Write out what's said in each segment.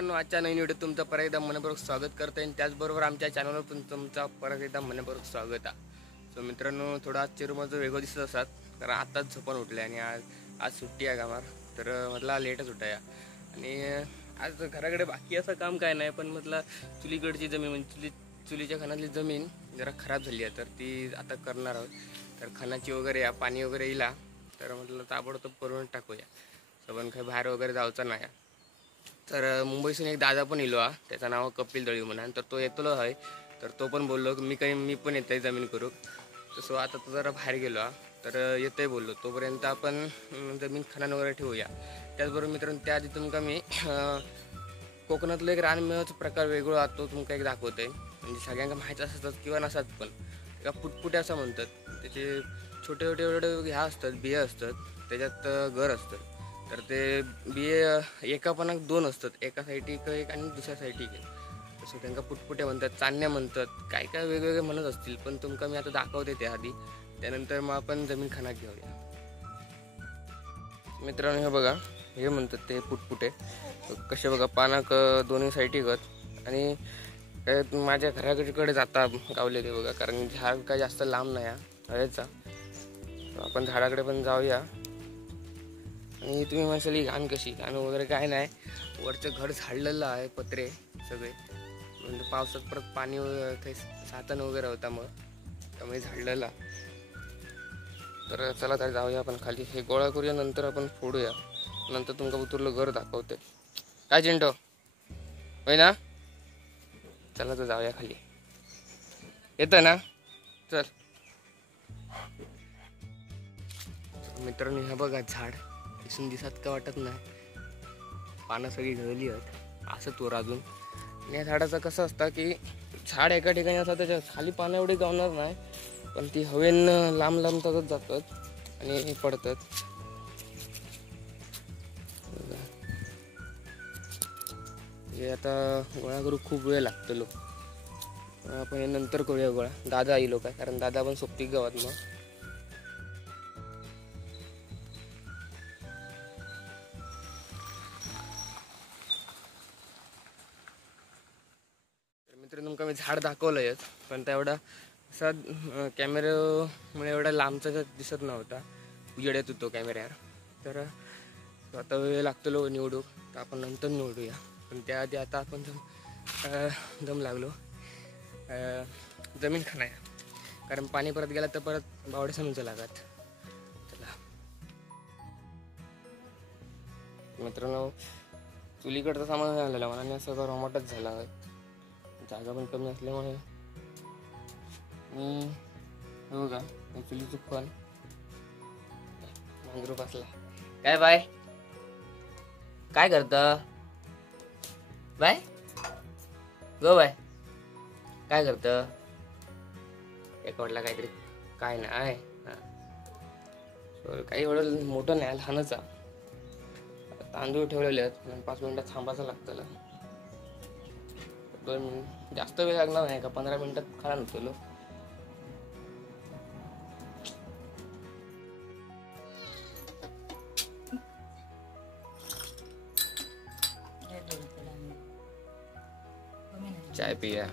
मित्रांनो, आजच्या नवीन व्हिडिओ तुमचं परत एकदा मनपूर्वक स्वागत करते आणि त्याचबरोबर आमच्या चॅनलवर पण तुमचा परत एकदा मनपूर्वक स्वागत आहे. सो मित्रांनो, थोडा आज चिरमचं वेगळं दिसत असतात कारण आत्ताच झोपून उठले आणि आज सुट्टी आहे कामार, तर म्हटलं लेटच उठाया. आणि आज घराकडे बाकी असं काम काय नाही, पण म्हटलं चुलीकडची जमीन म्हणजे चुलीच्या खानातली जमीन जरा खराब झाली आहे, तर ती आता करणार आहोत. तर खानाची वगैरे पाणी वगैरे येईल, तर म्हटलं ताबडतोब करून टाकूया. पण काही बाहेर वगैरे जायचं नाही. तर मुंबईतून एक दादा पण येलो त्याचं नाव कपिल दळवी म्हणून, तर तो येतलो आहे. तर तो पण बोललो की मी पण येते जमीन करू. तसं आता तो जरा बाहेर गेलो तर येते बोललो. तोपर्यंत आपण जमीन खणून वगैरे ठेवूया. त्याचबरोबर मित्रांनो, त्याआधी तुमका मी कोकणातलं एक रानमेवाचा प्रकार वेगळा तो तुमका एक दाखवते. म्हणजे सगळ्यांना माहीत असतात किंवा नसतात, पण एका पुटपुटे असं म्हणतात. त्याचे छोटे छोटे एवढे ह्या असतात, बिया असतात, त्याच्यात घर असतं. तर ते बिये एका पण दोन असतात, एका साईडी एक आणि दुसऱ्या साईडी एक. तसं त्यांना पुटपुटे म्हणतात, चांदण्या म्हणतात, काय काय वेगवेगळे म्हणत असतील, पण तुमका मी आता दाखवते त्या आधी. त्यानंतर मग आपण जमीन खानात घेऊया. मित्रांनो, हे बघा, हे म्हणतात ते पुटपुटे. कसे बघा, पानाक दोन्ही साईडी गत आणि माझ्या घराकडे जाता गावले ते बघा, कारण झाड काय जास्त लांब नाही हळेचा. आपण झाडाकडे पण जाऊया. आणि तुम्ही म्हणशाल ही घाण कशी, घाण वगैरे काय नाही, वरचं घर झाडलेलं आहे, पत्रे सगळे, म्हणजे पावसात परत पाणी काही साठण वगैरे होता, मग त्यामुळे झाडलेला. तर चला तर जाऊया आपण खाली, हे गोळा करूया, नंतर आपण फोडूया. नंतर तुमका उतरलं घर दाखवते. काय चिंटो होय ना? चला तर जाऊया खाली, येतं ना? चल मित्रांनो, हे बघा झाड दिसून दिसत का वाटत नाही, पानं सगळी गळली आहेत असं वर अजून. आणि या झाडाचं कसं असतं की झाड एका ठिकाणी असतं, त्याच्या खाली पानं एवढी गावणार नाही, पण ती हवेनं लांब लांब तसंच जातात आणि पडतात. हे आता गोळा करू खूप वेळ लागतो. आपण हे नंतर करूया गोळा. दादा येईल काय, कारण दादा पण सोबती गावात. मग मित्रांनो, तुमका मी झाड दाखवलंयच, पण त्या एवढा असा कॅमेऱ्यामुळे एवढा लांबचा दिसत नव्हता, उजेड येत होतो कॅमेऱ्यावर. तर आता वेळ लागतो निवडू, तर आपण नंतर निवडूया. पण त्याआधी आता आपण दम लागलो जमीन खाणाया, कारण पाणी परत गेला तर परत बावडे समजू लागत. चला मित्रांनो, चुलीकडचं सामान झालेलं मला आणि असं रोमाटच झाला आहे, जागा पण कमी असल्यामुळे. हो का, चुलीचं फन ग्रुप असला काय. बाय काय करत बाय गो, बाय काय करत? एक वाटला काहीतरी काय नाही, काही एवढं मोठं नाही, लहानच. तांदूळ ठेवलेले आहेत, 5 मिनिटात थांबायचं लागतं. 2 मिनिट जास्त वेळ लागणार नाही का, 15 मिनिटात खायला नव्हतं. चाय पिया,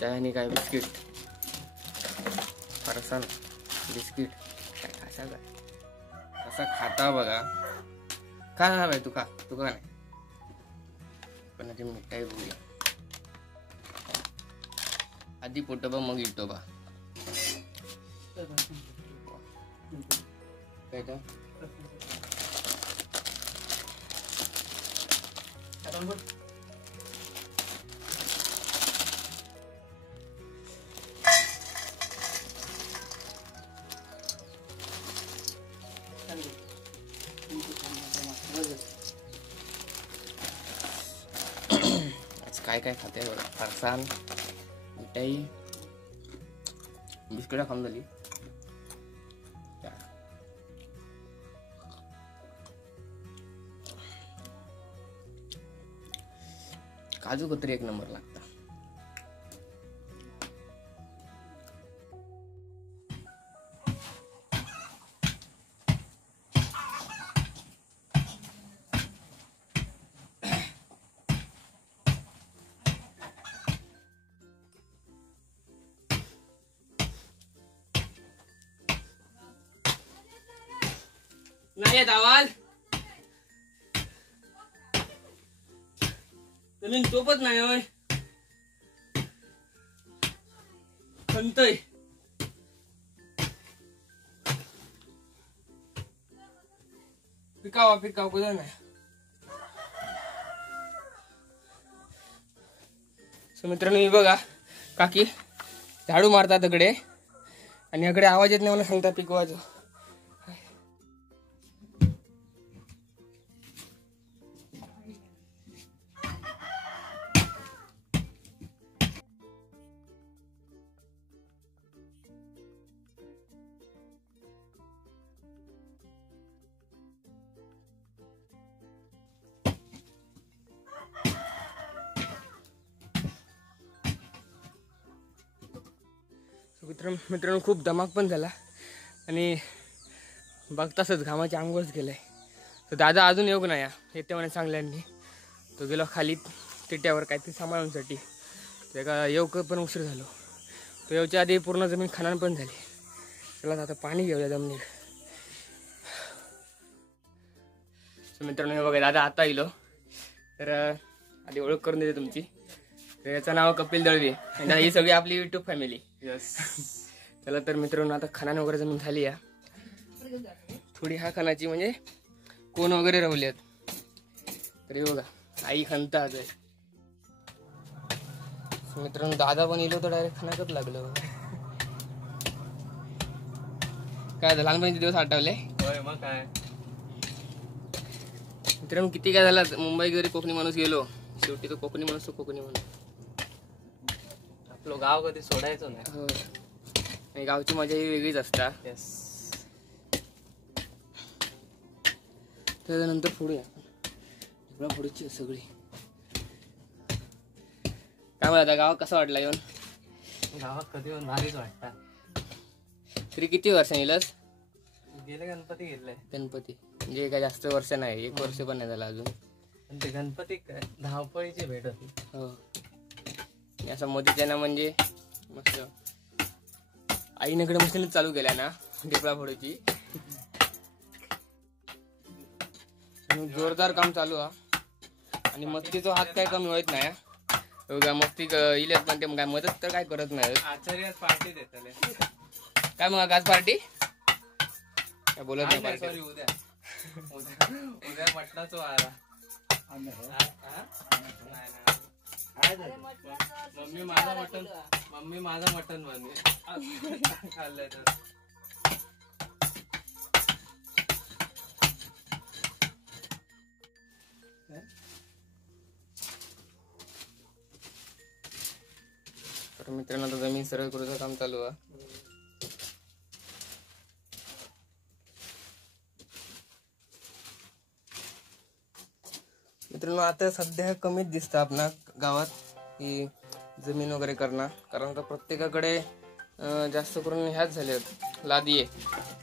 चाय आणि काय बिस्किट, फरसाण बिस्किट काय खायचा काय, असं खाता बघा. खा भाई, तू खा नाही, पण आधी मिठाई बोलूया. आधी पोटोबा मग इटोबा. काय का काय काय खाते बघा, फरसाण, मिठाई, बिस्किटा खाऊन झाली. काजू कतरी एक नंबर लागता. नाही येत आवाज. जमीन तोपत नाही होय. खणतय. पिकावा कुठं नाही. मित्रांनो मी बघा काकी झाडू मारतात दगडे आणि याकडे आवाज येत नाही मला सांगता पिकवायचं. मित्रांनो खूप धमाक पण झाला आणि बघतासच घामाची आंघोळच गेलाय. तर दादा अजून येऊ नाही येते म्हणे चांगल्यांनी. तो गेलो खाली तिट्यावर काहीतरी सांभाळण्यासाठी. त्याला येऊ पण उशीर झालो. तो येऊच्या आधी पूर्ण जमीन खणण पण झाली. त्याला आता पाणी घेऊया जमिनीत. मित्रांनो हे बघा दादा आता येलो. तर आधी ओळख करून देते तुमची. तर याचं नाव कपिल दळवी आणि ही सगळी आपली युट्यूब फॅमिली. यस. चला तर मित्रांनो आता खणान वगैरे जमीन झाली या. थोडी हा खणाची म्हणजे कोण वगैरे राहुली आहेत. तरी बघा आई खणता आज. मित्रांनो दादा पण येलो तर डायरेक्ट खणाकच लागलं. काय लहानपणीचे दिवस आठवले. होय मग काय मित्रांनो किती काय झालं मुंबई जरी कोकणी माणूस गेलो शेवटी तो कोकणी माणूस तो कोकणी माणूस. आपलं गाव कधी सोडायचं नाही. हो आणि गावची मजा ही वेगळीच असता. येस. त्याच्यानंतर फोडूया फोडूची सगळी. काय म्हणता गाव कसं वाटलं येऊन. गावात कधी येऊन भारीच वाटतं. तरी किती वर्ष येईलच. गेले गणपती गेले. गणपती म्हणजे काय जास्त वर्ष नाही 1 वर्ष पण नाही झालं अजून. पण ते गणपती धावपळीची भेट होती. हो असं मोदीच्या ना म्हणजे मस्त आईनेकडे मशीन चालू केल्या ना ढेकळा फोडायची. जोरदार काम चालू हा. आणि मस्तीचा हात काय कमी होत नाही. मस्ती इलेत पण ते काय मदत तर काय करत नाही. आचार्य पार्टी देतले काय मग आज पार्टी काय बोलत नाही पार्टी. सॉरी उद्या मटणाचा वारा. मम्मी माझा मटण म्हणजे खाल्लंय तर. तर मित्रांनो आता जमीन सरळ करूचं काम चालू आहे. मित्रांनो आता सध्या कमीच दिसतं आपणा गावात ही जमीन वगैरे करणं. कारण का प्रत्येकाकडे जास्त करून ह्याच झाले लादी आहे.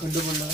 खंड बोलला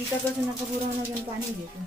इथपासून नका पुरवणं घेऊन पाणी घेतो.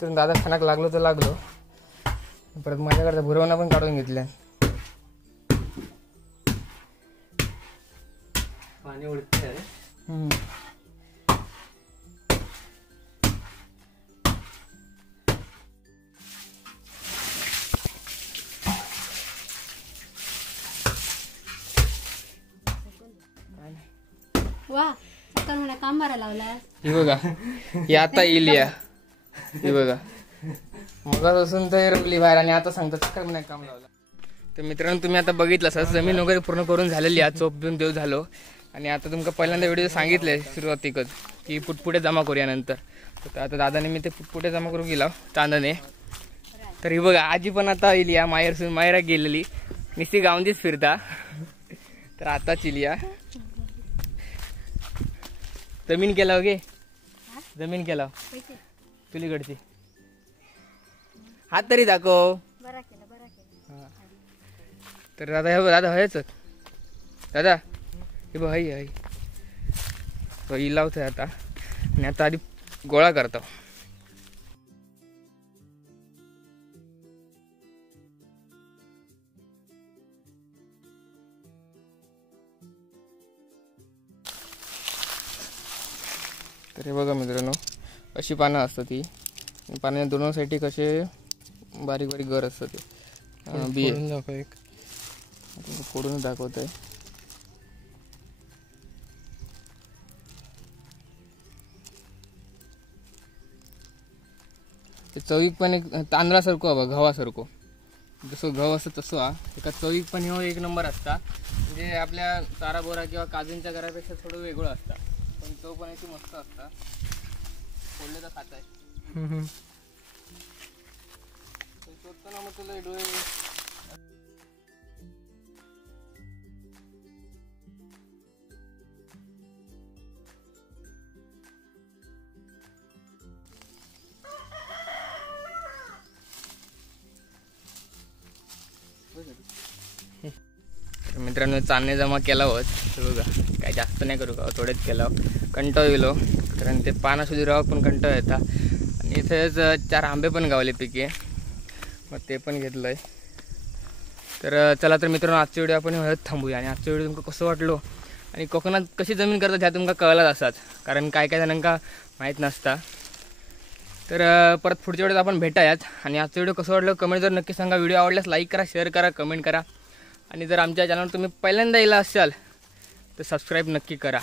तर दादा खानाक लागलो तर लागलो. परत माझ्याकडचा भुरवणा पण काढून घेतल्या. पाणी उडते. वा आता म्हणा काम भरायला लावला. ही बघा ही आता येईल या. ही बघा मगापासून तर रमली बाहेर आणि आता सांगतात काय म्हणे काम लावलं. तर मित्रांनो तुम्ही आता बघितलं असं जमीन वगैरे पूर्ण करून झालेली आहे. चोप देऊन देव झालो. आणि आता तुमका पहिल्यांदा व्हिडिओ सांगितलंय सुरुवातीकच की पुटपुटे जमा करूया नंतर. तर आता दादाने मी ते पुटपुटे जमा करून गेला चांदाने. तर ही बघा आजी पण आता येईल या. मायरा गेलेली निस्ती गावंदीच फिरता. तर आताच येईल या. जमीन केला गे जमीन केला तुलीकडची हात तरी दाखव. बरा केला. तर दादा हे दादा हयच दादा हे बघ हई हई लावतोय आता. आणि आता आधी गोळा करतो. तर हे बघा मित्रांनो अशी पानं असतात ती. पाण्याच्या दोन साईडी कसे बारीक बारीक गर असतात ते बिये फोडून दाखवत आहे. ते चवीक पण एक तांदळासारखं हवा गव्हासारखं जसं गहू असतं तसं हा. एका चवीक पण हो एक नंबर असता. म्हणजे आपल्या ताराबोरा किंवा काजूंच्या घरापेक्षा थोडं वेगळं असतं. पण तो पण याची मस्त असता. फोडले तर खात आहे शोधतो ना मग तुला डोळे. मित्रांनो चांदणे जमा केला होत बघा. काय जास्त नाही करू का थोडेच केला. कंटाळ गेलो कारण ते पाना सुधी राहा पण कंटाळ येता. आणि इथेच 4 आंबे पण गावले पिके मग ते पण घेतलंय. तर चला तर मित्रांनो आजचा व्हिडिओ आपण हळद थांबूया. आणि आजचा व्हिडिओ तुमका कसं वाटलो आणि कोकणात कशी जमीन करतात ह्या तुमका कळलाच असाच. कारण काय काय जणांका माहीत नसता. तर परत पुढच्या व्हिडिओत आपण भेटायाच. आणि आजचा व्हिडिओ कसं वाटलं कमेंट जर नक्की सांगा. व्हिडिओ आवडल्यास लाईक करा, शेअर करा, कमेंट करा. आणि जर आमच्या चॅनलवर तुम्ही पहिल्यांदा येला असाल तर सबस्क्राईब नक्की करा.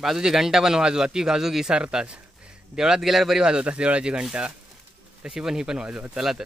बाजूची घंटा पण वाजवा. ती वाजू विसरताच. देवळात गेल्यावर बरी वाजवतात देवळाची घंटा तशी पण ही पण वाजवा. चला तर.